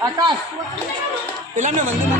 આકાશ. પેલાને વંદન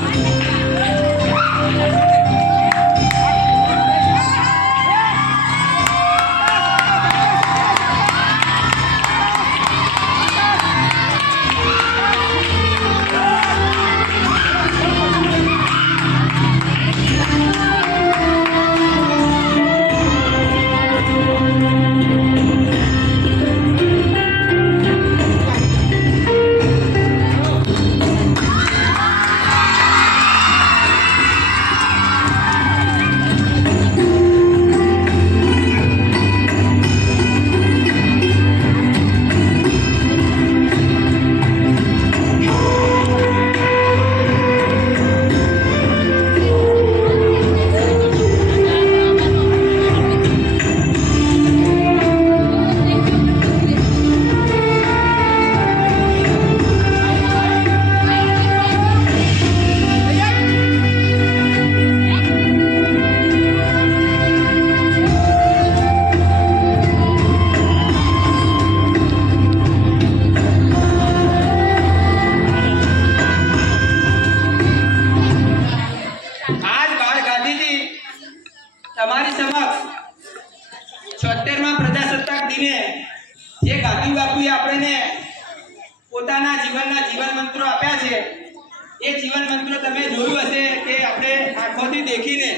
આંખોથી દેખીને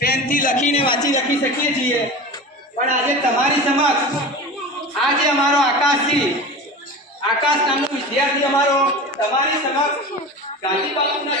પેનથી લખીને, વાંચી લખી શકીએ છીએ. પણ આજે તમારી સમક્ષ, આજે અમારો આકાશથી, આકાશ નામનો વિદ્યાર્થી અમારો, તમારી સમક્ષ ગાંધી બાપુના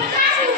Yeah.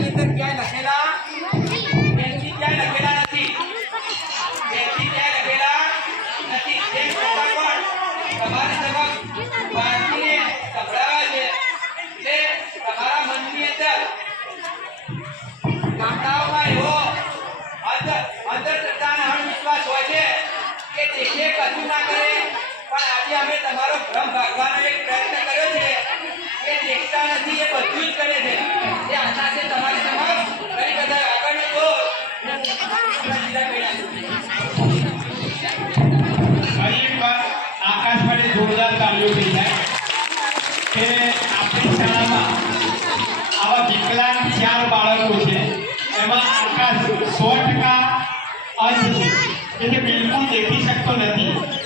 તાળીઓ થઈ જાય કે આપણી શાળામાં આવા વિકલાંગ ચાર બાળકો છે. એમાં આકાશ સો ટકા અંધ છે. એટલે બિલકુલ દેખી શકતો નથી.